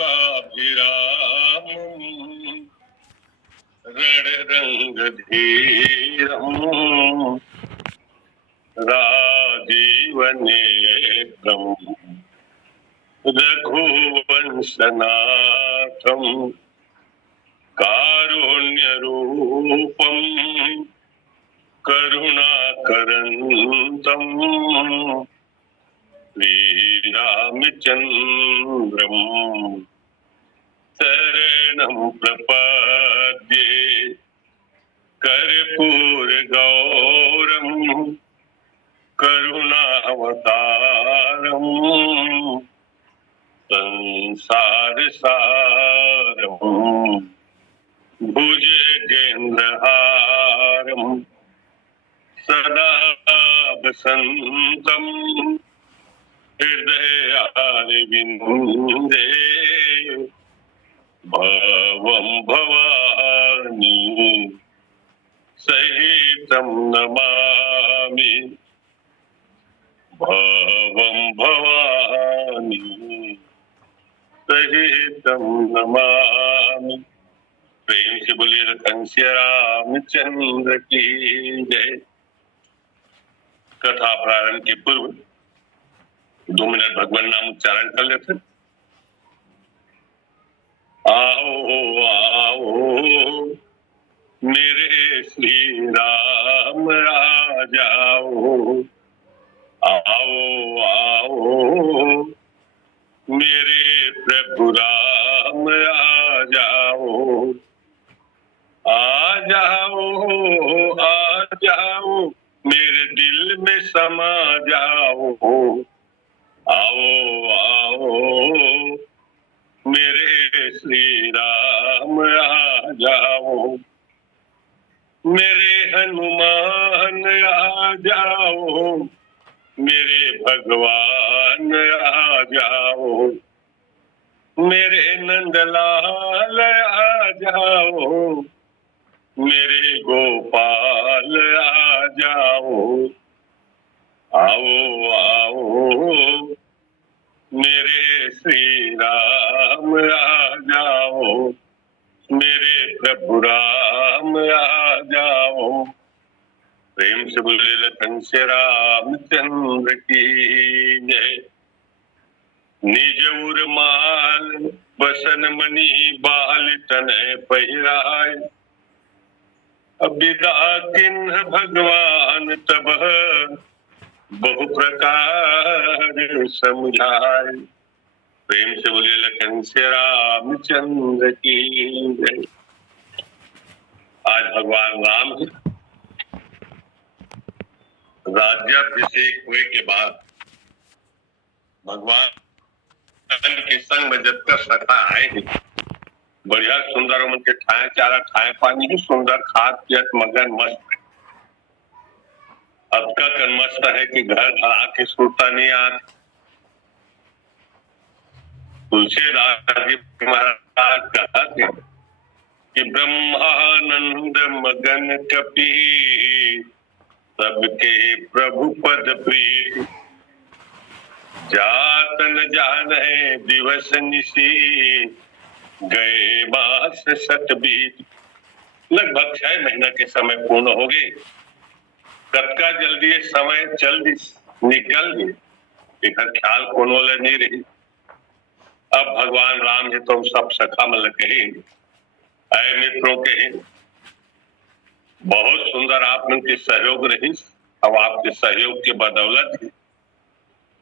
लोकाभिरामम् रणरङ्गधीरम् राजीवनेत्रम् रघुवंशनाथम् कारुण्यरूपम् करुणाकरन्तम् श्रीरामचन्द्रम् शरणं प्रपद्ये कर्पूरगौरम् करुणावतारम् संसारसारम् भुजगेन्द्रहारम् सदा वसन्तम् हृदयारविन्दे भवं भवानी सहितं नमामि भवं भवानी सहितं नमामि। प्रेम से बोलिए रघुवंशी रामचंद्र की जय। कथा प्रारंभ के पूर्व 2 मिनट भगवान नाम उच्चारण कर लेते। आओ आओ मेरे श्री राम राजाओ, आओ आओ मेरे प्रभु राम आ जाओ, आ जाओ आ जाओ मेरे दिल में समा जाओ, आओ आओ मेरे श्री राम आ जाओ, मेरे हनुमान आ जाओ, मेरे भगवान आ जाओ, मेरे नंदलाल आ जाओ, मेरे गोपाल आ जाओ, आओ आओ मेरे श्री राम आ जाओ, मेरे प्रभु राम आ जाओ। प्रेम से बोले लखनसी रामचंद्र की जय। निज उर्माल बसन मणि बाल तनय पहिराय, विदा किन्ह भगवान तब बहु प्रकार समझाए। प्रेम से बोले लखनसी रामचंद्र की जय। आज भगवान राम राज्याभिषेक हुए के बाद भगवान के संग में जब तक सखा आए, बढ़िया सुंदर मन के ठाए चारा ठाए पानी ही सुंदर खाद पियत मगन मस्त। अब का मस्त है कि घर घर आके सुनता नहीं आ। तुलसीदास जी महाराज कहते कि ब्रह्मानंद मगन कपि सबके प्रभु पद प्रीत, जात न जाने दिवस निशी गए मास सत बीत। लगभग 6 महीना के समय पूर्ण हो गए। कतका जल्दी समय जल्दी निकल गए, एक ख्याल कोनो ले नहीं रही। अब भगवान राम जी तो सब सखा मल कहे, आए मित्रों के बहुत सुंदर आप उनके सहयोग रही। अब आपके सहयोग के बदौलत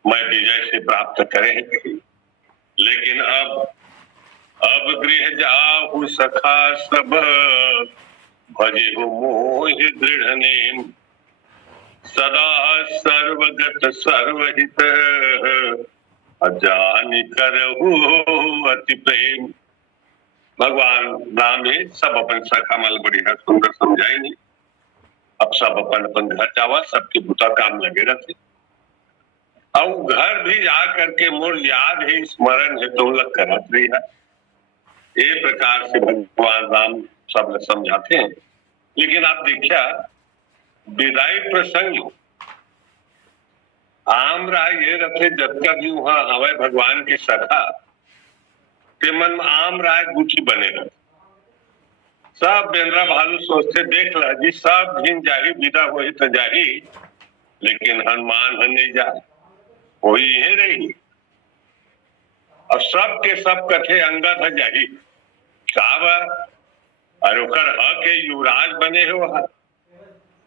मैं विजय से प्राप्त करे। लेकिन अब गृह जाहु सखा सब, भजे हो मोह दृढ़ नेम, सदा सर्वगत सर्वहित, अजानि करहु अति प्रेम। भगवान राम ने सब अपन सखा मल बढ़िया सुंदर समझाएंगे। अब सब अपन अपन घर जावा, सबके बुता काम लगे रहते। और घर भी जा करके मोर याद है स्मरण है तो लग करत रही है। ये प्रकार से भगवान राम सब समझाते हैं। लेकिन आप देखिए विदाई प्रसंग आम राय ये रखे जब का भी वहां हवे भगवान के सखा के मन में आम राय गुची बनेगा। सब बेंद्रा भालू सोचते देख ला जी सब दिन जाही विदा होई तो जाही, लेकिन हनुमान है नहीं जा कोई ही रही। और सब के सब कथे अंगद है जाही का अरे ओकर ह के युवराज बने हो,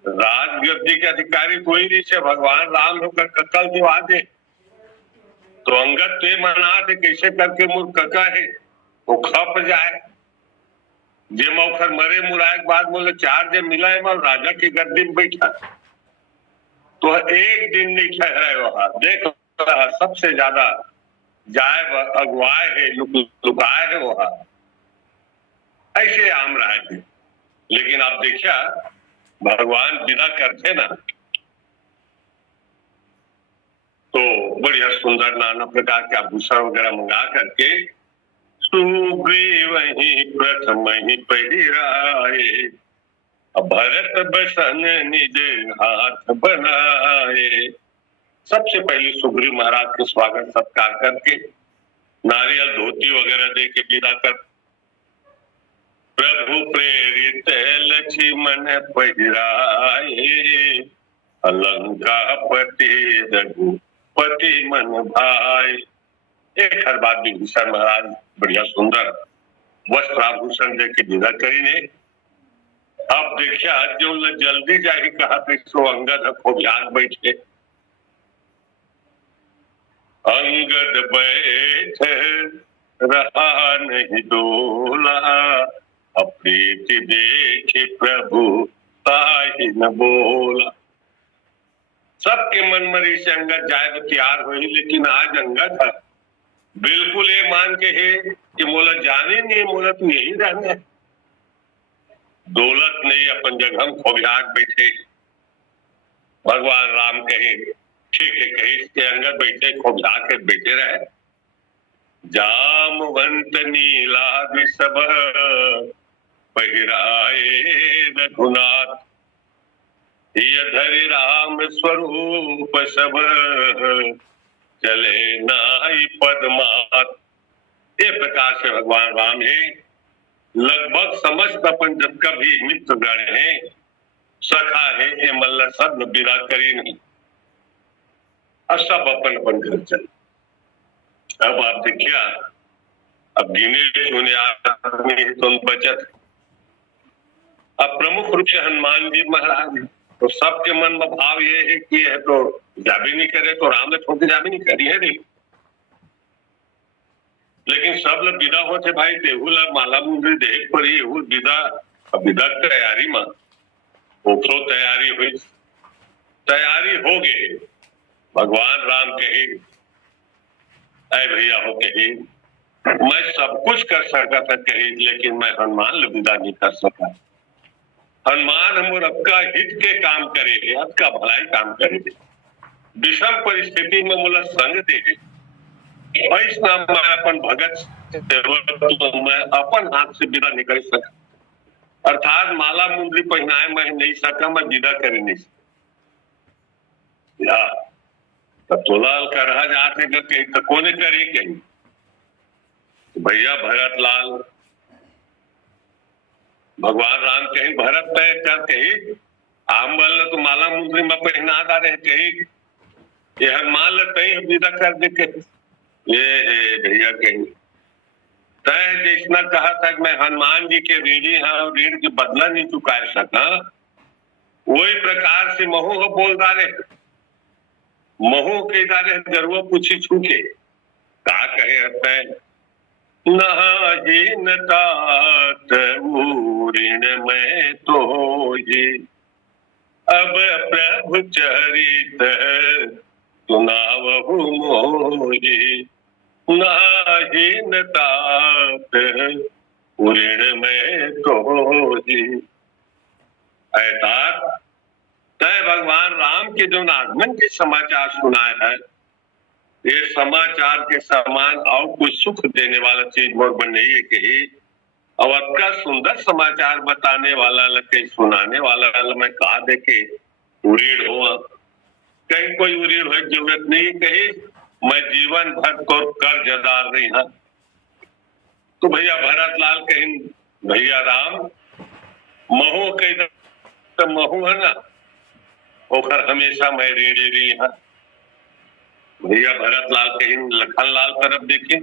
राजगद्दी के अधिकारी कोई नहीं से भगवान राम होकर ककल दिवा दे। तो अंगद ते मना थे कैसे करके मूर्ख कका है वो खप जाए। जे मौखर मरे मुराए के बाद बोले 4 दिन मिला है राजा की गद्दी में बैठा, तो एक दिन नहीं ठहरे वहां देख सबसे ज्यादा जाए अगुआए है लुकाए है वहां, ऐसे आम रहा है। लेकिन आप देखिए भगवान विदा करते ना तो बढ़िया सुंदर नाना प्रकार के आभूषण वगैरह मंगा करके सुग्रीव वही प्रथम ही पहिराए, भरत बसन निज हाथ बनाए। सबसे पहले सुग्रीव महाराज के स्वागत सत्कार करके नारियल धोती वगैरह दे के विदा कर, प्रभु प्रेरित लक्ष्मण पहिराए, अलंका पति रघुपति मन भाई। एक हर बात विभीषण महाराज बढ़िया सुंदर वस्त्राभूषण दे के विदा करी ने। अब देखिया जो जल्दी जाही कहा तो अंगद खोबियाग बैठे, अंगद बैठ रहा नहीं डोला, अप्रीति देखे प्रभु ताहि न बोला। सबके मन मरी से अंगद जाए तो तैयार हुई, लेकिन आज अंगद है बिल्कुल ये मान के है कि मोला जाने नहीं, मोला तू यही रहने, दौलत नहीं अपन जगह हम खोबियाग बैठे। भगवान राम कहे ठीक है, कहे के अंगद बैठे खोबियाग के बैठे रहे। जामवंत नीला सब पहिराए रघुनाथ, धरि राम स्वरूप सब चले नाई पदमात। ये प्रकार से भगवान राम है लगभग समस्त अपन जितना भी मित्रगण है सखा है ये मल्ल सब विदा करी नहीं, और सब अपन अपन घर चले। अब आप देखिए अब गिने चुने आदमी तो बचत। अब प्रमुख रूप से हनुमान जी महाराज है, तो सबके मन में भाव ये है कि है तो जा भी नहीं करे तो राम ने छोड़ जा भी नहीं करी है नहीं। लेकिन सब लोग विदा होते भाई देहू ला माला मुंडरी देख पर ही विदा विदा तैयारी में ओखलो तैयारी हुई, तैयारी हो गई। भगवान राम कहे ऐ भैया हो कहे मैं सब कुछ कर सका था कहे, लेकिन मैं हनुमान विदा नहीं कर सका। हनुमान हम आपका हित के काम करे, आपका भलाई काम करे, विषम परिस्थिति में मुला संग दे, ऐसा मैं अपन भगत मैं अपन हाथ से विदा नहीं कर सका। अर्थात माला मुंदरी पहनाए मैं नहीं सका, मैं विदा कर नहीं सका। तो तोला कर रहा जाते कहीं तो कोने करे कहीं भैया भरत लाल भगवान राम कहीं भरत तय कर कही आम बल तो माला मुंदरी में पहना दा रहे कही ये हनुमान तय विदा कर दे के ये भैया कहीं तय जिसने कहा था कि मैं हनुमान जी के ऋणी हाँ ऋण के बदला नहीं चुका सका, वही प्रकार से महू हो बोल डाले महू के डाले जरूर पूछी छूके का कहे तय नहीं न तात ऋण में तो ये अब प्रभु चरित सुनावहु मोहि, नाही न तात ऋण में तो ये। अर्थात तय भगवान राम के जो आगमन के समाचार सुनाए है, ये समाचार के समान और कुछ सुख देने वाला चीज मोर बन नहीं है कही, और आपका सुंदर समाचार बताने वाला लगे सुनाने वाला मैं कहा दे के उरीड़ हुआ, कहीं कोई उरीड़ हो जरूरत नहीं कही, मैं जीवन भर को कर्जदार नहीं है। तो भैया भरत लाल कहीं भैया राम महू कही तो महू है ना ओखर हमेशा मैं ऋणी रही है। भैया भरत लाल कहीं लखन लाल तरफ देखे,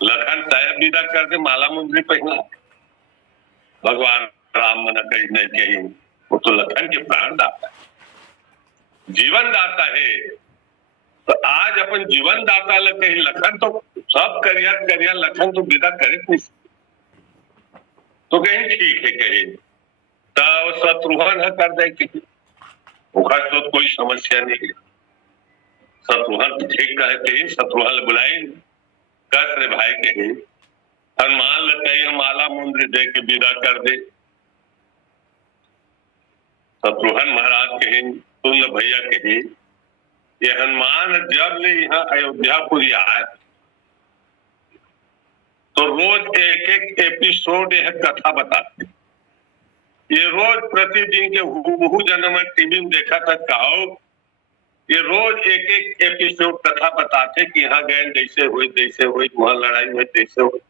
लखन तय विदा कर दे माला मुंदरी पहना, भगवान राम मना कहीं नहीं कहीं, वो तो लखन के प्राण दाता है, जीवन दाता है। तो आज अपन जीवन दाता लग कहीं लखन तो सब करिया लखन तो विदा करे नहीं, तो कहीं ठीक है कहीं तब शत्रुघ्न कर दे कहीं उखर तो कोई समस्या नहीं है। शत्रुघ्न ठीक कहते ही शत्रुघ्न बुलाए कस रे भाई कहे हनुमान लगे माला मुंद्र दे के विदा कर दे। शत्रुघ्न महाराज कहे तुम भैया कहे ये हनुमान जब ले यहाँ अयोध्यापुरी आए तो रोज एक एक एपिसोड यह कथा बताते, ये रोज प्रतिदिन के हूबहू जन्म टीवी में देखा था कहो ये रोज एक एक एपिसोड कथा बताते कि यहाँ गए जैसे हुई वहां लड़ाई हुई जैसे हुई,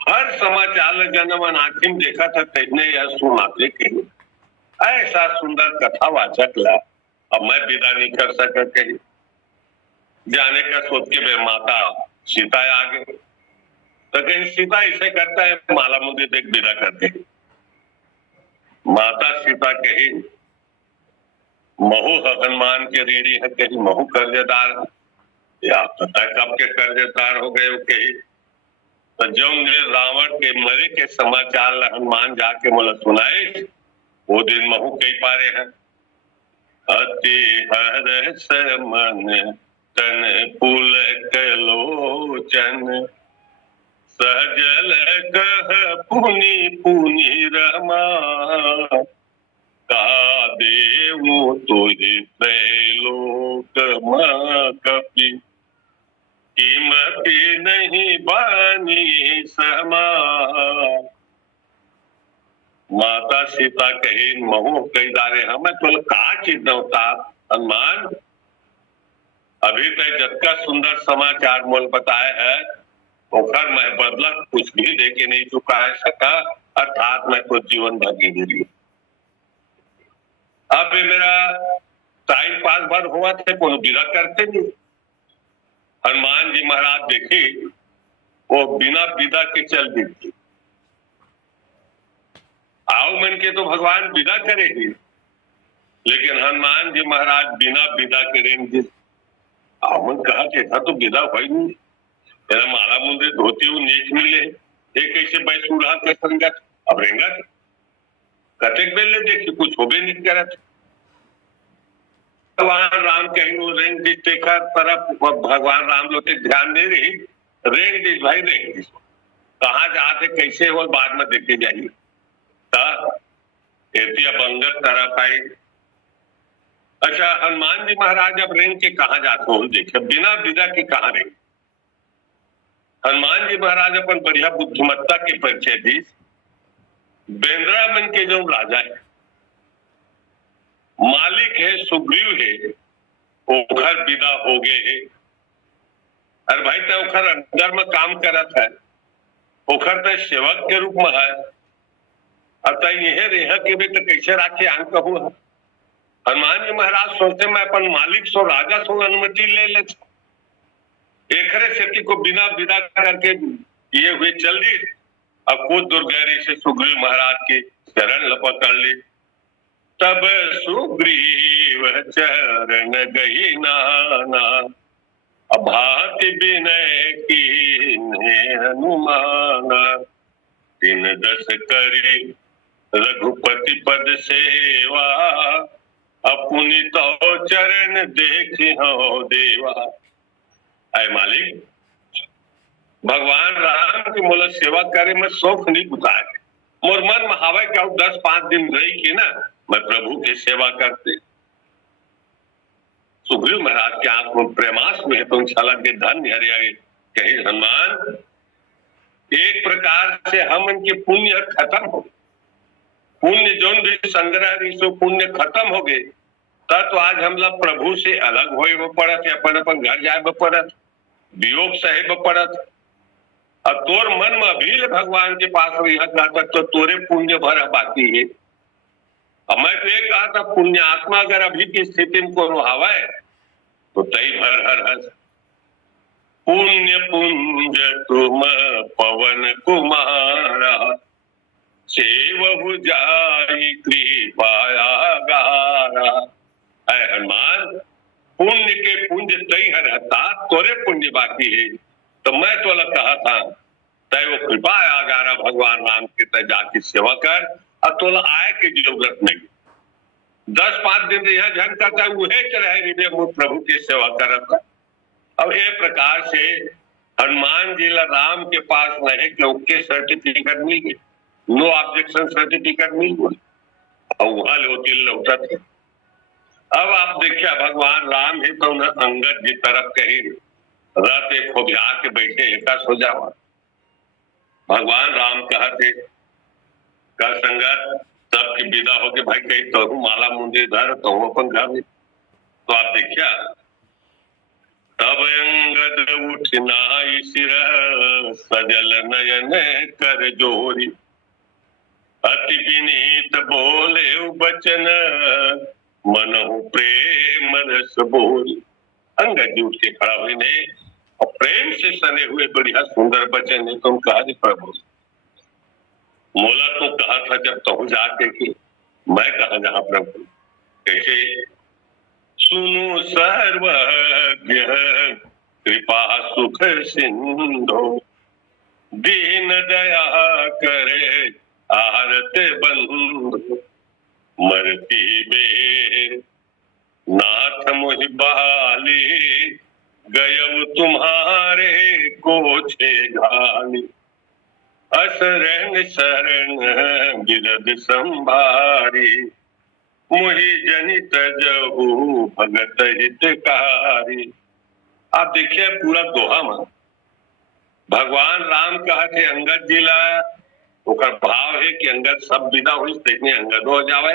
हर समाचार जन्म आखिर में देखा था कहने यह सुनाते कहीं ऐसा सुंदर कथा वाचक ला। अब मैं विदा नहीं कर सका कहीं जाने का सोच के मेरे माता सीता आगे तो कहीं सीता इसे करता है माला मुझे देख विदा करते माता सीता कही महू हनुमान के ऋणी है कहीं महू कर्जदार या पता कब के कर्जदार हो गए कही। तो जो रावण के मरे के समाचार हनुमान जाके मोला सुनाए वो दिन महू कही पा रहे हैं अति हर्ष मन तन पुलक लोचन सजल कह पुनि पुनि रमा का देवो तुझे त्रैलोक कपि कीमती नहीं बानी समा। माता सीता कही महू कही दारे हमें तो कहा चीज नौता हनुमान अभी तक जबका सुंदर समाचार मोल बताए है ओखर मैं बदला कुछ भी देके नहीं चुका है सका अर्थात मैं कुछ जीवन भागी नहीं। अब मेरा टाइम पास भर हुआ थे कोनो विदा करते नहीं। हनुमान जी महाराज देखे वो बिना विदा के चल देती आओ मन के तो भगवान विदा करेगी लेकिन हनुमान जी महाराज बिना विदा करेंगे आओ मन कहा कि था तो विदा हुई नहीं तेरा माला मुंदे धोती हूँ नीच मिले एक ऐसे बैसूरा के संगत अब रेंगा कटेक बेले देखी कुछ होबे नहीं करत भगवान राम कहीं रेंग दी देखा तरफ भगवान राम लोग ध्यान दे रही रेंग दी भाई रेंग दी कहाँ जाते कैसे हो बाद में देखे जाइए बंगत तरफ आई। अच्छा हनुमान जी महाराज अब रेंग के कहा जाते हो देखे बिना विदा के कहा रेंग। हनुमान जी महाराज अपन बढ़िया बुद्धिमत्ता के परिचय दी बेंद्रा मन के जो राजा है मालिक है सुग्रीव है ओखर विदा हो गए है अरे भाई तो ओखर अंदर में काम करत है ओखर तो सेवक के रूप में है अतः यह रेह के भी तो कैसे राखे आंग कहू है। हनुमान जी महाराज सोचते मैं अपन मालिक सो राजा सो अनुमति ले लेते एकरे सेती को बिना विदा करके ये हुए चल दी अब कुछ दुर्गैरी से सुग्रीव महाराज के चरण लपक कर ली तब सुग्रीव चरण गई नाना अभाति विनय की हनुमाना तीन दस करी रघुपति पद सेवा अपनी तो चरण देखी हो देवा। आए मालिक भगवान राम की मोला सेवा करे में शौक नहीं बुताए मोर मन में हवा क्या 10-5 दिन रही की ना मैं प्रभु की सेवा करते। सुग्रीव महाराज के आंख में प्रेमास में तो छलक के धन्य हरिया कहे हनुमान एक प्रकार से हम इनके पुण्य खत्म हो पुण्य जो भी संग्रह रही सो पुण्य खत्म हो गए तब तो आज हम लोग प्रभु से अलग होए वो पड़त अपन अपन घर जाए वो पड़त वियोग सहे वो पड़त और तोर मन में अभी भगवान के पास रही कहता तो तोरे पुण्य भर बाकी है। और मैं तो ये कहा था पुण्यात्मा अगर अभी की स्थिति में को रुहावे तो तई भर हर हस। पुण्य पुंज तुम पवन कुमारा सेवहु जाई कृपाया गारा। ऐ हनुमान पुण्य के पुंज तई रहता तोरे पुण्य बाकी है। तो मैं तो कहा था तय वो कृपा आगारा भगवान राम के तय जाके सेवा कर और तोला आय की जरूरत नहीं। 10-5 दिन यह झन करता वह चले हृदय प्रभु की सेवा करता। अब ये प्रकार से हनुमान जी ला राम के पास रहे क्योंकि सर्टिफिकेट मिल गई, नो ऑब्जेक्शन सर्टिफिकेट मिल गई और वहां लोटिल लौटा थे। अब आप देखिए भगवान राम ही तो न अंगद जी तरफ कही रात एक खोबिया के बैठे एकाश हो जावा। भगवान राम कहते का संगत सबकी विदा होके भाई कही तो माला मुंडे धर तो अपन घर में। तो आप देखिया तब अंगद उठना सिर सजल नयन कर जोरी अति विनीत बोले बचन मनहु प्रेम रस बोली। अंगद जी उठ के खड़ा हुए ने और प्रेम से सने हुए बढ़िया सुंदर बचन है। तुम कहा प्रभु मोला तो कहा था जब तो जाके कि मैं कहा जहां प्रभु कैसे सुनो सर्वज्ञ कृपा सुख सिंधु दीन दया करे आरत बंधु मरती बे नाथ मोहि बाली गयव तुम्हारे कोछे घाली असरण शरण बिरद संभारी मोहि जनित जहू भगत हितकारी। आप देखिए पूरा दोहा में भगवान राम कहा थे अंगद जी ला ओकर भाव है कि अंगद सब विदा हुई देखने अंगद हो जावे।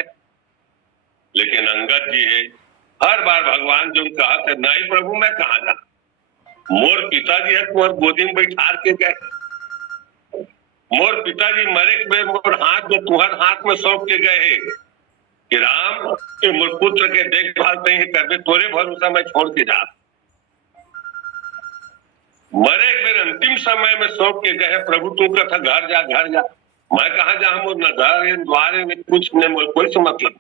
लेकिन अंगद जी है हर बार भगवान जो कहा था नहीं प्रभु मैं कहा जा मोर पिताजी है तुम्हारे गोदी में बैठार के गए। मोर पिताजी मरे के मोर हाथ में तुम्हारे हाथ में सौंप के गए है कि राम मोर पुत्र के देखभाल नहीं कर तोरे भरोसा मैं छोड़ के जा। मरे एक बेर अंतिम समय में सौंप के गए प्रभु तू कथा घर जा घर जा। मैं कहा जा हम न घर द्वारे में कुछ नहीं कोई से मतलब।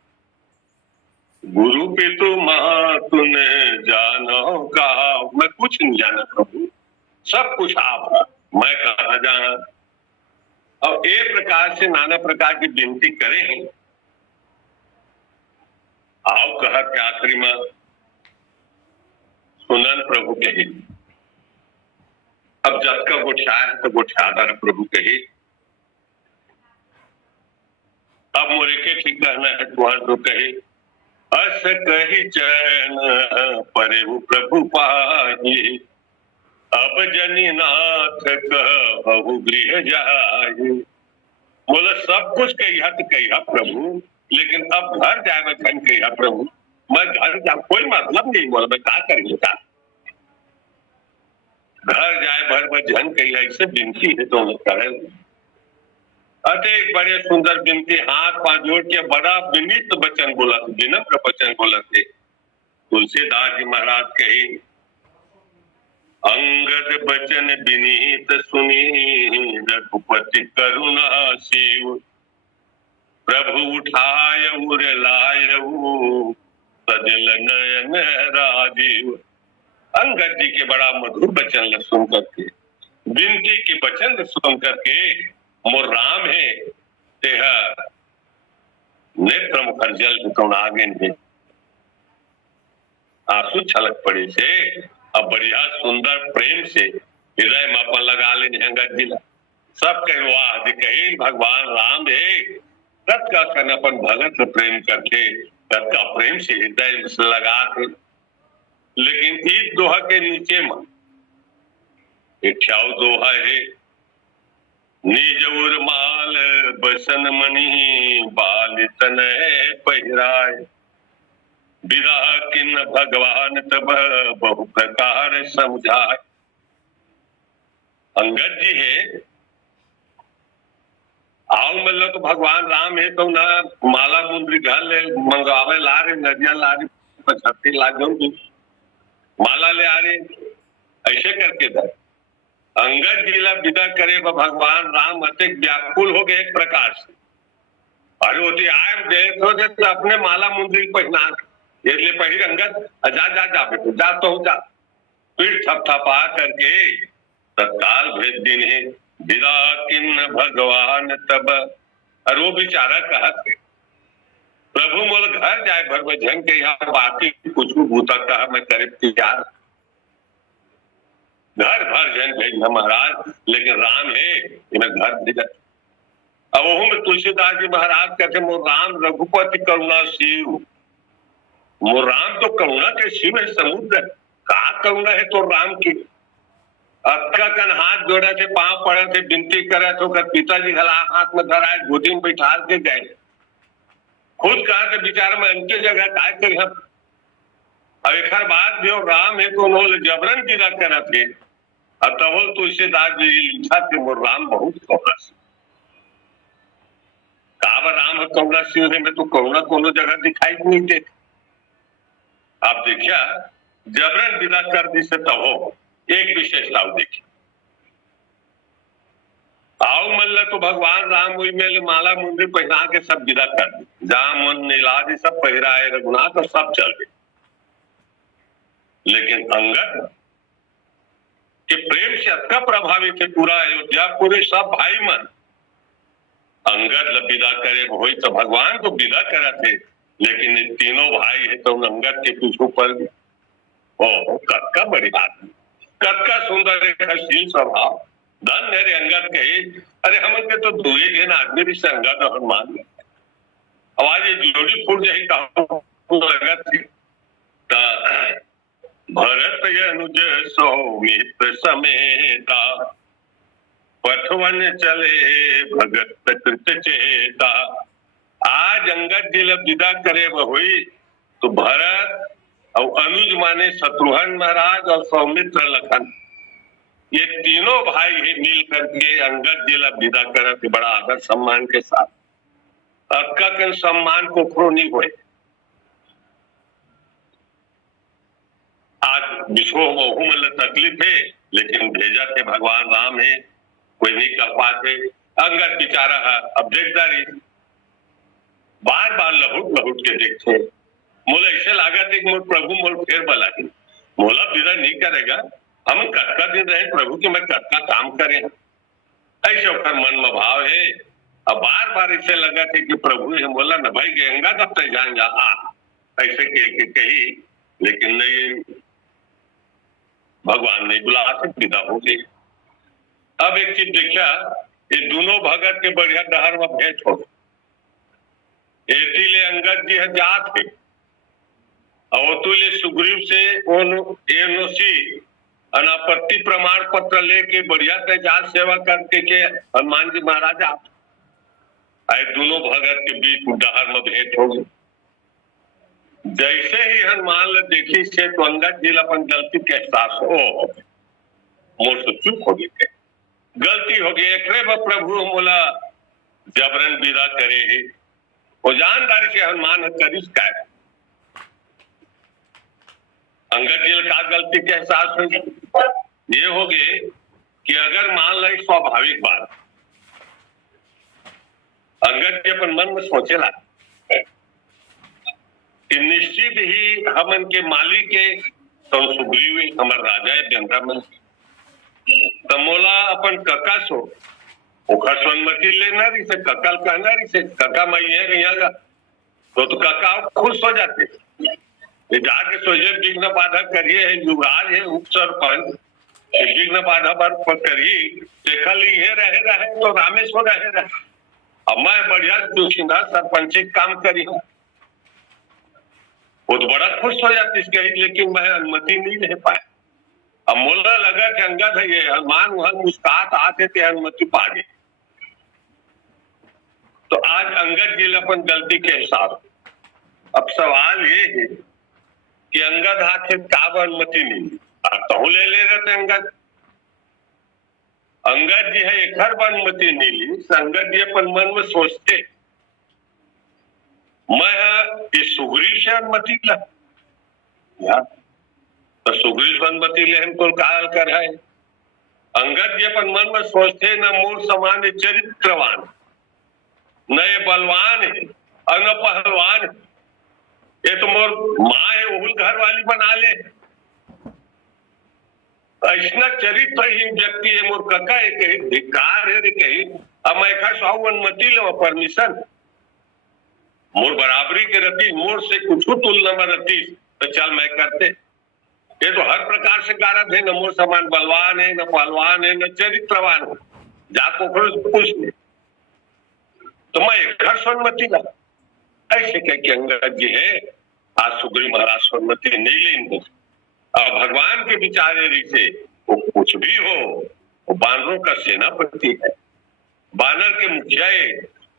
गुरु पितु माँ तूने जानो कहा मैं कुछ नहीं जाना प्रभु सब कुछ आप मैं कहा जाना। और एक प्रकार से नाना प्रकार की विनती करे हैं। आओ कहा के आखिरी में सुनन प्रभु कही अब जब का गोठिया है तो गोठियादार प्रभु कही अब मोरे के ठीक कहना है तुम्हारे तो कही अस कही चरण परे प्रभु पाही अब जनी नाथ कहु गृह जाए। बोला सब कुछ कहिया तो कहिया प्रभु लेकिन अब घर जाए मैं धन कहिया प्रभु मैं घर जा कोई मतलब नहीं बोला मैं क्या करेंगे क्या घर जाए भर मैं धन कहिया इससे विनती है तो करे। अतः एक बड़े सुंदर विनती हाथ पांव जोड़ के बड़ा विनीत वचन बोला विनम्र वचन बोला थे। तुलसीदास जी महाराज कही अंगद बचन विनीत सुनी रघुपति करुणा शिव प्रभु उठाय उर लायऊ सजल नयन राजीव। अंगद जी के बड़ा मधुर वचन सुन करके विनती के वचन सुन करके मोर राम है तेह नेत्र मुखर जल कौन आगे है आंसू छलक पड़ी से अब बढ़िया सुंदर प्रेम से हृदय में अपन लगा ले अंगद जी सब कहे वाह जी कही भगवान राम है रथ का कन अपन भगत से प्रेम करके रथ का प्रेम से हृदय से लगा के। लेकिन इस दोहा के नीचे में एक दोहा है निज उर्माल बसन मणि बाल तनय पहिराय विदा किन भगवान तब बहु प्रकार समझाए। अंगद जी है आओ मतलब तो भगवान राम है तो ना माला मुंदरी घर ले मंगवावे ला रहे नदिया ला रही 75 लाख माला ले आ रहे ऐसे करके था अंगद जी ला विदा करे भगवान राम अतिक व्याकुल हो गए एक प्रकार से अरे होती आए देख हो तो अपने माला मुंदरी पहना इसलिए पहिर अंगद जा जा जा बेटो जा तो जा फिर थपथपा करके तत्काल भेज दिन विदा किन्न भगवान तब और वो बेचारा कहत प्रभु मोल घर जाए भर में झंग के यहाँ बाकी कुछ भूता कहा मैं करे तैयार घर भर जन भेज महाराज लेकिन राम है इन्हें घर भेजा अब वो में तुलसीदास जी महाराज कहते मोर राम रघुपति करुणा शिव मोर राम तो करुणा के शिव है समुद्र कहा करुणा है तो राम की अक्का कन हाथ जोड़े थे पांव पड़े थे विनती करे तो पिताजी गला हाथ में धराए गोदी में बैठा के गए खुद कहा थे बेचारा में अंतिम जगह काय करी हम अब एक बात भी और राम है तो उन्होंने जबरन विदा करा थे और तब तुलसीदास जी लिखा थे मोर राम बहुत करुणा शिव कहा राम करुणा शिव है में तो करुणा कोनो जगह दिखाई नहीं देती आप देखिया जबरन विदा कर दी से तब हो एक विशेषता देखिए आओ मल्ल तो भगवान राम वही में माला मुंदरी पहना के सब विदा कर दी जाम नीलादि सब पहराए रघुनाथ और सब चल गए लेकिन अंगद के प्रेम से अतका प्रभावित है पूरा अयोध्या पूरे सब भाई मन अंगद विदा करे हो तो भगवान को विदा करा थे लेकिन तीनों भाई है तो अंगद के पीछू पर कक्का बड़ी बात कक्का सुंदर हसीन स्वभाव धन मेरे अंगद कहे अरे हम के तो दुए जन आदमी भी से अंगद और हनुमान आवाज जोड़ी फूट जाए भरत अनुज सौमित्र समेता पठवन चले भगत कृत चेता आज अंगद जी विदा करे हुई तो भरत और अनुज माने शत्रुघ्न महाराज और सौमित्र लखन ये तीनों भाई ही मिल करके अंगद जी विदा करे थे बड़ा आदर सम्मान के साथ अक्का के सम्मान को खो नहीं हुए आज विश्व में तकलीफ है लेकिन भेजा थे भगवान राम है कोई नहीं कर पाते अंगद बेचारा है अब देखदारी बार बार लहुट लहुट के देखते मोला ऐसे लगा थे कि प्रभु मोल फिर बला मोला विदा नहीं करेगा हम कटका दिन रहे प्रभु की मैं कटका काम करे ऐसे मन में भाव है अब बार बार ऐसे लगा थे कि प्रभु है बोला न भाई गंगा कब तक जान जा ऐसे कही लेकिन नहीं भगवान ने बुला के विदा हो गई अब एक चीज देखा ये दोनों भगत के बढ़िया डहर में भेंट हो एती ले अंगद जी जात है और तुले सुग्रीव से एनओसी अनापत्ति प्रमाण पत्र लेके बढ़िया तेजाल सेवा करके के हनुमान जी महाराज आप आए दोनों भगत के बीच डहर में भेंट हो गई जैसे ही हनुमान ले देखी से तो अंगद जी अपन गलती के एहसास हो मोर से चुप हो गए गलती हो गई एक प्रभु मोला जबरन विदा करे है वो जानदारी से हनुमान करिस का अंगद जी का गलती के एहसास हो ये हो गए कि अगर मान लो स्वाभाविक बात अंगद जी अपन मन में सोचेला कि निश्चित ही हमन के मालिक के सुग्रीव हमार राजा है व्यंग्रामन तमोला अपन कका सो ओखर अनुमति लेना रही से ककल कहना रही से कका मैं यहाँ तो कका खुश हो जाते जाके सोचे विघ्न बाधा करिए है युवराज है उप सरपंच विघ्न बाधा पर करिए देखल ये रहे तो रामेश्वर रहे अब मैं बढ़िया दुखिंदा सरपंची काम करी हूँ वो तो बड़ा खुश हो जाती इसके लेकिन मैं अनुमति नहीं ले पाया अब मोला लगा कि अंगद है ये हनुमान वहां मुस्कात आते थे अनुमति पा गए तो आज अंगद जी अपन गलती के हिसाब अब सवाल ये है कि अंगद हाथ से काब अनुमति नहीं तो ले रहे थे अंगद अंगद जी है एक अनुमति नहीं ली, संगत जी अपन मन में सोचते मैं इस सुग्रीव से अनुमति ला या तो सुग्रीव से अनुमति ले हम तो काल कर है। अंगद जी अपन मन में सोचते न मोर समान चरित्रवान, न ये बलवान है और न पहलवान है, ये तो मोर माँ है उहुल घर वाली बना ले। ऐसा चरित्रहीन व्यक्ति है मोर कका है कही धिकार है रे कही अब मैं खा साहू अनुमति ले परमिशन मोर बराबरी के रती मोर से कुछ तुलना में रती तो चल मैं करते। ये तो हर प्रकार से कारत है, न मोर समान बलवान है, न पहलवान है, न चरित्रवान है, जाको कुछ नहीं तो मैं घर अनुमति ला। ऐसे कह के अंगद जी है आज सुग्रीव महाराज अनुमति नहीं लेंगे। अब भगवान के विचारे से वो कुछ भी हो, वो बानरों का सेनापति है, बानर के मुखिया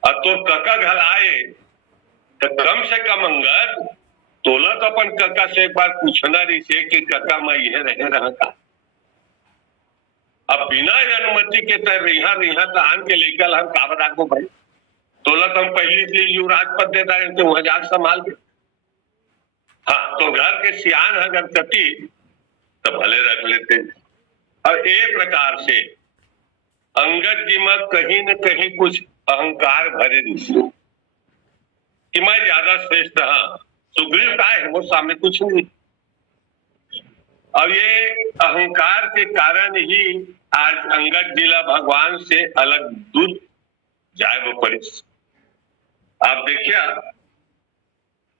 और तो कका घर आए तो कम से कम अंगद तोला तो अपन कका से एक बार पूछना रही से कि कका मैं यह रहे रहा का। अब बिना अनुमति के तर रिहा तो आन के लेकर हम का बता को भाई तोला तो हम पहली से युवराज पद देता है तो हजार संभाल के। हाँ तो घर के सियान अगर कति तो भले रख लेते। और एक प्रकार से अंगद जी में कहीं न कहीं कुछ अहंकार भरे ऋषि कि मैं ज्यादा श्रेष्ठ हाँ सुग्रीव का है वो सामने कुछ नहीं। अब ये अहंकार के कारण ही आज अंगद जिला भगवान से अलग दूर जाए वो पड़ी। आप देखिए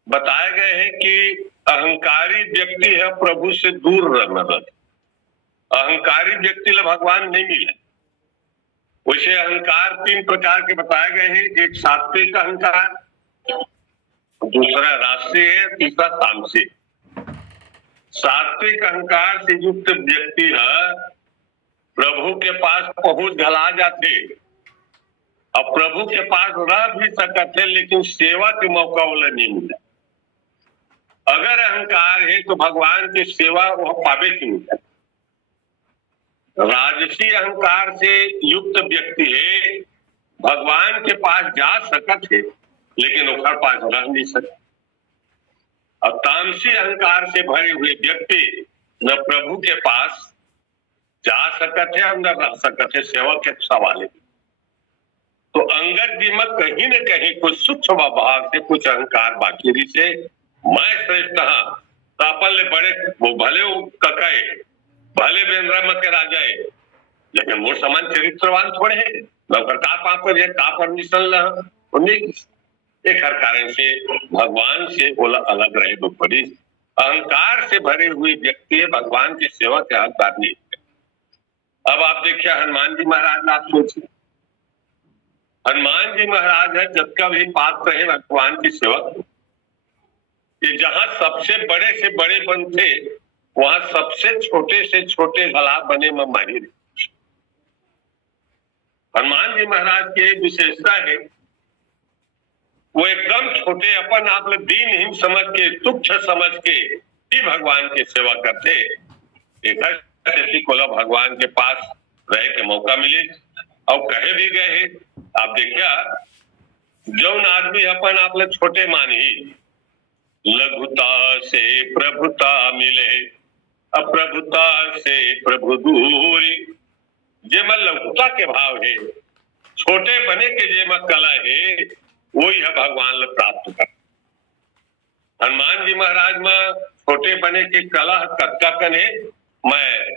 बताए गए हैं कि अहंकारी व्यक्ति है प्रभु से दूर रहना रहता, अहंकारी व्यक्ति ला भगवान नहीं मिले। वैसे अहंकार तीन प्रकार के बताए गए हैं, एक सात्विक अहंकार, दूसरा राष्ट्रीय है, तीसरा तामसिक। सात्विक अहंकार से युक्त व्यक्ति है प्रभु के पास पहुंच घला जाते और प्रभु के पास रह भी सकते लेकिन सेवा के मौका वाला नहीं मिला। अगर अहंकार है तो भगवान की सेवा वह पावे की मिले। राजसी अहंकार से युक्त व्यक्ति है भगवान के पास जा सकते लेकिन ओखर पास रह नहीं सकते। और तामसी अहंकार से भरे हुए व्यक्ति न प्रभु के पास जा सकते और न रह सकते सेवा के सवाल। तो अंगद जी में कहीं न कहीं कुछ सूक्ष्म भाव से कुछ अहंकार बाकी से मैं श्रेष्ठ हाँ तो अपन ले बड़े वो भले ककाए भले बेंद्रा मत के राजाए लेकिन वो समान चरित्रवान थोड़े हैं का पाप है का परमिशन ला एक हर कारण से भगवान से बोला अलग रहे वो बड़ी अहंकार से भरे हुए व्यक्ति भगवान की सेवा के हकदार नहीं। अब आप देखिए हनुमान जी महाराज आप सोचिए हनुमान जी महाराज है जब का भी पात्र है भगवान की सेवा कि जहां सबसे बड़े से बड़े बन थे वहां सबसे छोटे से छोटे भला बने में माहिर। हनुमान जी महाराज की विशेषता है वो एकदम छोटे अपन आप लोग दीनहीन समझ के तुच्छ समझ के ही भगवान की सेवा करते। एक कोला भगवान के पास रहे के मौका मिले और कहे भी गए हैं। आप देखिए जौन आदमी अपन आप लोग छोटे मानी लघुता से प्रभुता मिले अप्रभुता से प्रभु दूरी जे में लघुता के भाव है छोटे बने के जे में कला है वही है भगवान ले प्राप्त कर। हनुमान जी महाराज में छोटे बने के कला कत्का कने मैं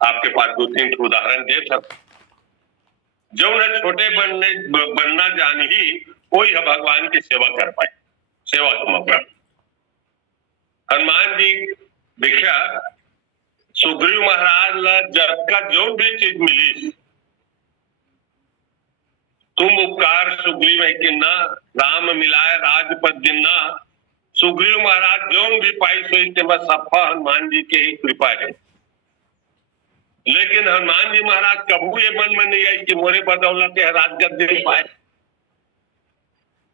आपके पास दो तीन उदाहरण दे सकता। जो न छोटे बनना जान ही वही है भगवान की सेवा कर पाए सेवा का मौका। हनुमान जी देखा सुग्रीव महाराज ला जब का जो भी चीज मिली तुम उपकार सुग्रीव है कि न राम मिलाए राजपद दिना सुग्रीव महाराज जो भी पाई सोई सफा हनुमान जी के ही कृपा है। लेकिन हनुमान जी महाराज कबू ये मन में नहीं आई कि मोरे बदौलत राजगद्द दे पाए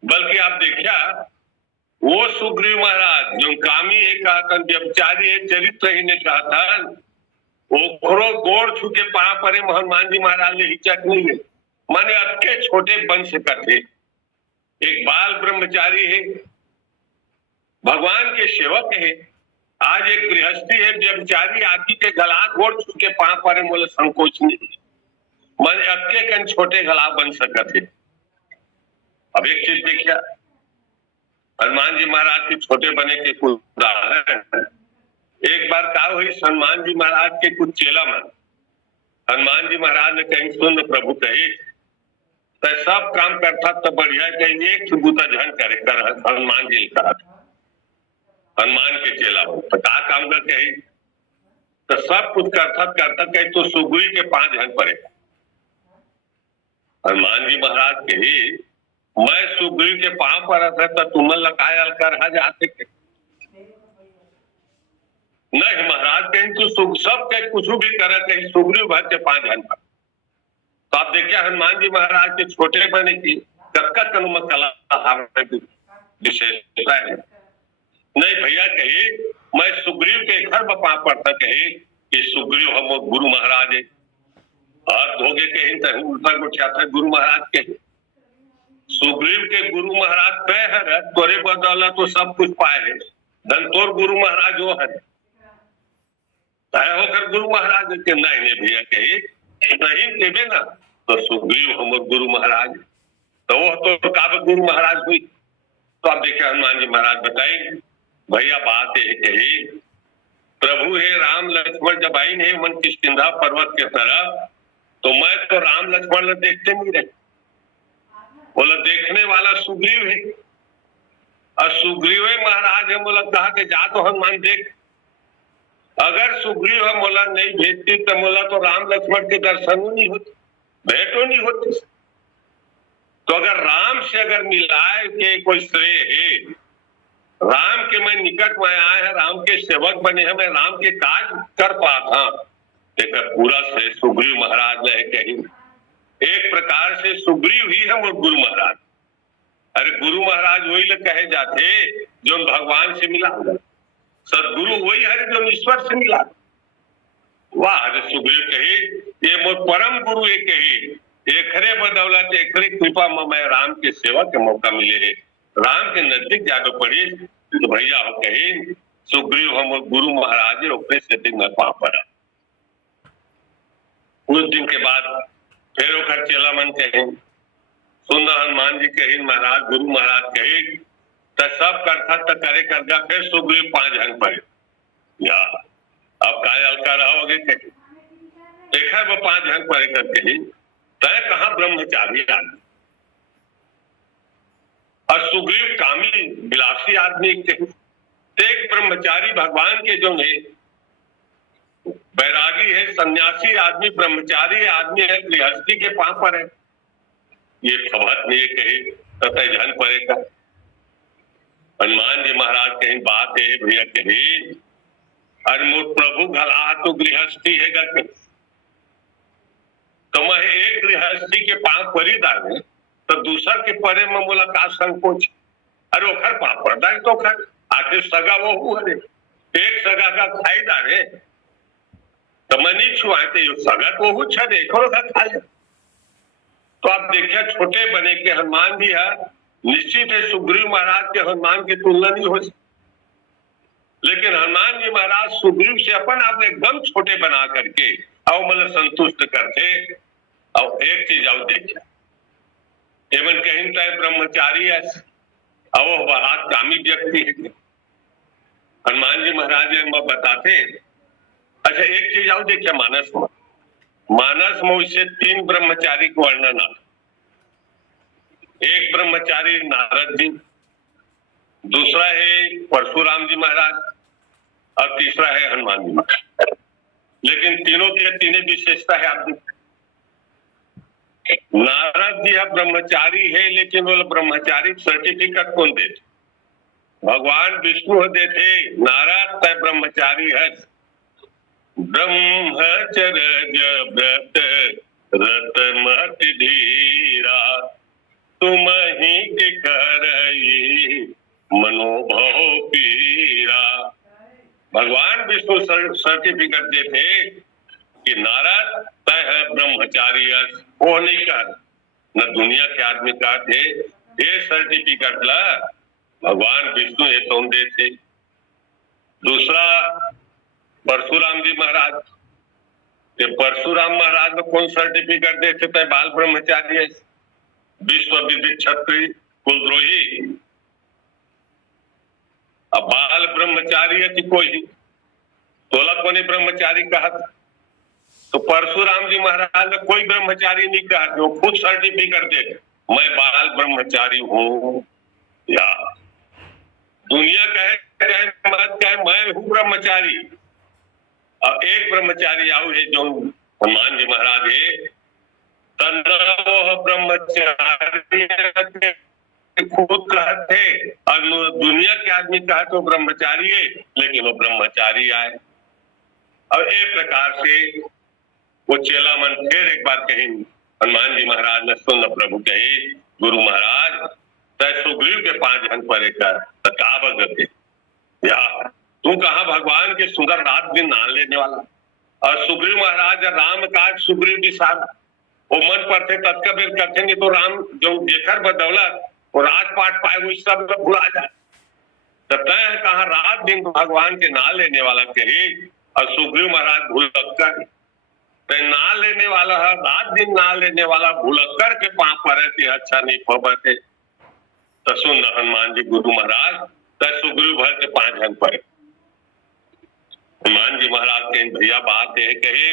बल्कि आप देखा वो सुग्रीव महाराज जो कामी है कहा था व्यभिचारी है चरित्र ही ने कहा था ओखरो गोड़ छू के पा परे हनुमान जी महाराज ने हिचक नहीं है, माने अतके छोटे वंश का थे। एक बाल ब्रह्मचारी है, भगवान के सेवक है। आज एक गृहस्थी है व्यभिचारी आदि के गला गोड़ छू के पा परे मोले संकोच नहीं, माने अतके कन छोटे गला बन सकते। अब एक चीज देखिए, हनुमान जी महाराज के छोटे बने के कुछ उदाहरण। एक बार का हुई, हनुमान जी महाराज के कुछ चेला मन हनुमान जी महाराज ने कहीं सुन प्रभु कही तो सब काम करता तो बढ़िया, कहीं एक बुता झन करे कर हनुमान जी कहा हनुमान के चेला हो तो का काम कर कही तो सब कुछ करता कहीं तो सुग्री के 5 झन पड़े। हनुमान जी महाराज कही मैं सुग्रीव के पांव पर था तो तुम लकायल कर जाते के नहीं महाराज, कहीं तू सब के कुछ भी करे, कहीं सुग्रीव भर के 5 झन पर। तो आप देखिए हनुमान जी महाराज के छोटे बने की कक्कत अनुमत कला विशेषता है। नहीं भैया कही मैं सुग्रीव के घर में पांव पड़ता कही कि सुग्रीव हम गुरु महाराज है, हाथ धोगे कहीं तो उल्टा उठाता गुरु महाराज के। सुग्रीव के गुरु महाराज पे है, तोरे बदौलत तो सब कुछ पाए है, धन तोर गुरु महाराज वो है होकर गुरु महाराज के नहीं भैया कही नहीं देवे ना तो सुग्रीव हम गुरु महाराज तो वो तो काब गुरु महाराज हुई। तो आप देखे हनुमान जी महाराज बताए भैया बात है कही प्रभु है राम लक्ष्मण जब आई नहीं मन किष्किंधा पर्वत के तरफ तो मैं तो राम लक्ष्मण देखते नहीं रहे, बोला देखने वाला सुग्रीव है और सुग्रीव महाराज है। बोला कहा कि जा तो हनुमान देख, अगर सुग्रीव है मोला नहीं भेजती तो मोला तो राम लक्ष्मण के दर्शन नहीं होते, भेंटो नहीं होती। तो अगर राम से अगर मिलाए के कोई श्रेय है, राम के मैं निकट में आए हैं, राम के सेवक बने हैं, मैं राम के काज कर पाता लेकिन पूरा से सुग्रीव महाराज ने कही एक प्रकार से सुग्रीव ही है वो गुरु महाराज। अरे गुरु महाराज वही लोग कहे जाते जो भगवान से मिला, सदगुरु वही है जो ईश्वर से मिला। वाह अरे सुग्रीव कही ये मोर परम गुरु ये कही एकरे बदौलत एकरे कृपा में मैं राम के सेवा के मौका मिले, राम के नजदीक जाके पड़ी तो भैया हो कही सुग्रीव हम गुरु महाराज अपने से में पा पड़ा। कुछ दिन के बाद फिर ओखर चेला मन कहे सुन हनुमान जी कही महाराज गुरु महाराज कही तो सब करता तो करे कर गया, फिर सुग्रीव 5 झन पड़े या अब कायल का रहोगे कही देखा वो 5 झन पड़े कर कही तय कहा ब्रह्मचारी आदमी और सुग्रीव कामी विलासी आदमी एक ब्रह्मचारी भगवान के जो है बैरागी है, सन्यासी आदमी, ब्रह्मचारी आदमी है, गृहस्थी के पांव पर है। ये खबर में ये कहे तथा झन पड़ेगा। हनुमान जी महाराज कहीं बात है भैया कही अरे मोर प्रभु घला तो गृहस्थी है करके तो मैं एक गृहस्थी के पांव परी डाले तो दूसर के परे में मुलाकात संकोच, अरे ओखर पांव पर डाल तो खर आखिर सगा वो हुआ एक सगा का खाई डाले तो मैं नहीं छुआए तो सगा तो वो छा देखो खाए। तो आप देखिए छोटे बने के हनुमान जी है, निश्चित है सुग्रीव महाराज के हनुमान की तुलना नहीं हो सकती, लेकिन हनुमान जी महाराज सुग्रीव से अपन आप एकदम छोटे बना करके और मतलब संतुष्ट करते। और एक चीज और देखिए एवं कहीं चाहे ब्रह्मचारी है और बहुत कामी व्यक्ति है, हनुमान जी महाराज बताते। अच्छा एक चीज और देखिए मानस में से 3 ब्रह्मचारी को वर्णन आता। एक ब्रह्मचारी नारद जी, दूसरा है परशुराम जी महाराज और तीसरा है हनुमान जी महाराज। लेकिन तीनों के तीनों विशेषता है आप नारद जी ब्रह्मचारी है, लेकिन वो ब्रह्मचारी सर्टिफिकेट कौन देते? भगवान विष्णु देते। नारद तय ब्रह्मचारी है। ब्रह्मचर्य व्रत रत मत धीरा तुम ही के करई मनोभव पीरा। भगवान विष्णु सर्टिफिकेट देते कि नारद तय है ब्रह्मचारी वो नहीं कर न दुनिया के आदमी का थे ये सर्टिफिकेट ला भगवान विष्णु ये तुम दे थे। दूसरा परशुराम जी महाराज, ये परशुराम महाराज में कौन सर्टिफिकेट देते थे बाल ब्रह्मचारी है, विश्व विदित क्षत्रिय कुलद्रोही। अब बाल ब्रह्मचारी है कि कोई तोला को नहीं ब्रह्मचारी कहा था, तो परशुराम जी महाराज ने कोई ब्रह्मचारी नहीं कहा, वो खुद सर्टिफिकेट दे मैं बाल ब्रह्मचारी हूँ। या दुनिया कहे मत कहे मैं हूँ ब्रह्मचारी। अब एक ब्रह्मचारी आओ है जो हनुमान जी महाराज है तन्नो ब्रह्मचारी खुद कहते और दुनिया के आदमी कहा तो ब्रह्मचारी है, लेकिन वो ब्रह्मचारी आए। अब एक प्रकार से वो चेला मन फिर एक बार कही हनुमान जी महाराज ने सुन प्रभु कहे गुरु महाराज तय सुग्रीव के 5 जन पर एक या तू कहा भगवान के सुंदर रात दिन नाम लेने वाला और सुग्रीव महाराज राम काज सुग्रीव विशाल वो मन पर थे तत्कबीर करते नहीं तो राम जो जेखर बदौलत वो राजपाट पाए वो सब भुला जाए। तो तय कहा रात दिन भगवान के नाम लेने वाला कहे और सुग्रीव महाराज भूलक्कर ना लेने वाला है, रात दिन ना लेने वाला भूलक्कर के पांव पर अच्छा नहीं पबते। तो सुन हनुमान जी गुरु महाराज तय सुग्रीव भर के 5 जन पर हनुमान जी महाराज के भैया बात है कहे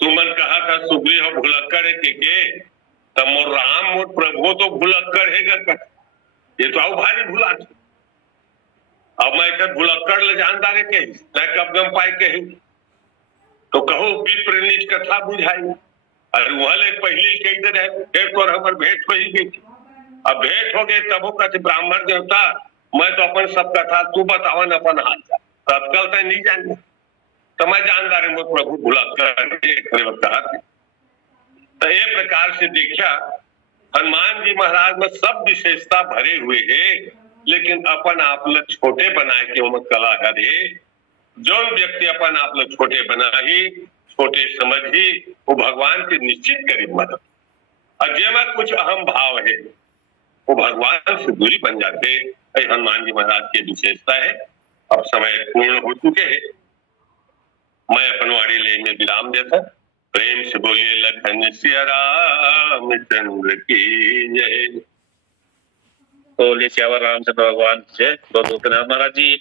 तू मन कहा था सुग्रीव भूलक्कर है के तब मोर राम मोर प्रभु तो भूलक्कर है ये तो आओ भारी भूला। अब मैं भूलक्कर ले जानदारे के तय कब गम पाए कही तो कहो विप्र नीच कथा बुझाई अरे वहां ले पहली कही दे रहे एक और हमर भेंट हो ही गई। अब भेंट हो गए तब वो कहते ब्राह्मण देवता मैं तो अपन सब कथा तू बतावन अपन हाल तब कल तय नहीं जाने तो मैं जानदार मोर प्रभु भूलक्कर कहा। तो ये प्रकार से देखा हनुमान जी महाराज में सब विशेषता भरे हुए है, लेकिन अपन आप लोग छोटे बनाए के उम्र कला करे जो व्यक्ति अपन आप लोग छोटे बना ही छोटे समझ ही वो भगवान के निश्चित करीब मदद और जेमा कुछ अहम भाव है वो भगवान से दूरी बन जाते। हनुमान जी महाराज की विशेषता है। अब समय पूर्ण हो चुके हैं, मैं अपन वाणी ले में विराम देता। प्रेम से बोलिए लखन सिया रामचंद्र की जय। बोलिए सियावर रामचंद्र भगवान जय। बहुत महाराज जी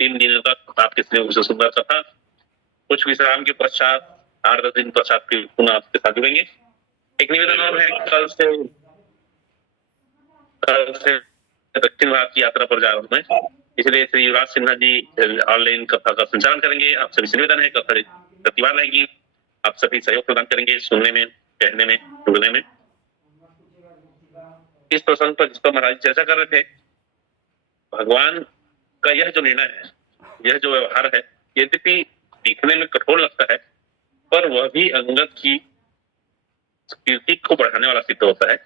3 दिनों तक आपके स्नेह से सुंदर कथा, कुछ विश्राम के पश्चात 8-10 दिन पश्चात फिर पुनः आपके साथ जुड़ेंगे। एक निवेदन और है, कल से दक्षिण भारत की यात्रा पर जा रहा हूं मैं, इसलिए श्री युवराज सिन्हा जी ऑनलाइन कथा का संचालन करेंगे। आप सभी से निवेदन है कथा प्रतिवार रहेगी, आप सभी सहयोग प्रदान करेंगे सुनने में, कहने में, जुड़ने में। इस प्रसंग पर जिस पर महाराज चर्चा कर रहे थे, भगवान का यह जो निर्णय है, यह जो व्यवहार है, यद्यपि दिखने में कठोर लगता है पर वह भी अंगद की कीर्ति को बढ़ाने वाला सिद्ध होता है।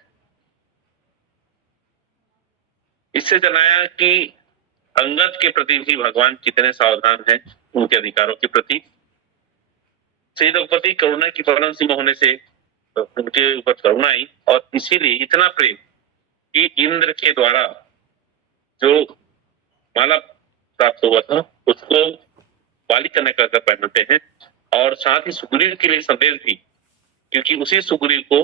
इससे जनाया कि अंगद के प्रति भी भगवान कितने सावधान हैं उनके अधिकारों के प्रति। श्री रघुपति करुणा की परम सीमा होने से उनके ऊपर करुणा आई और इसीलिए इतना प्रेम कि इंद्र के द्वारा जो माला प्राप्त हुआ था उसको बाली कन्या कर पहनाते हैं और साथ ही सुग्रीव के लिए संदेश भी, क्योंकि उसी सुग्रीव को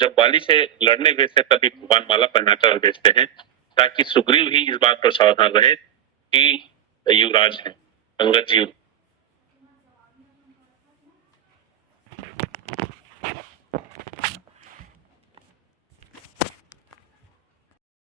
जब बाली से लड़ने भेजते तभी भगवान माला पहनाकर भेजते हैं ताकि सुग्रीव ही इस बात पर सावधान रहे कि युवराज है अंगद जी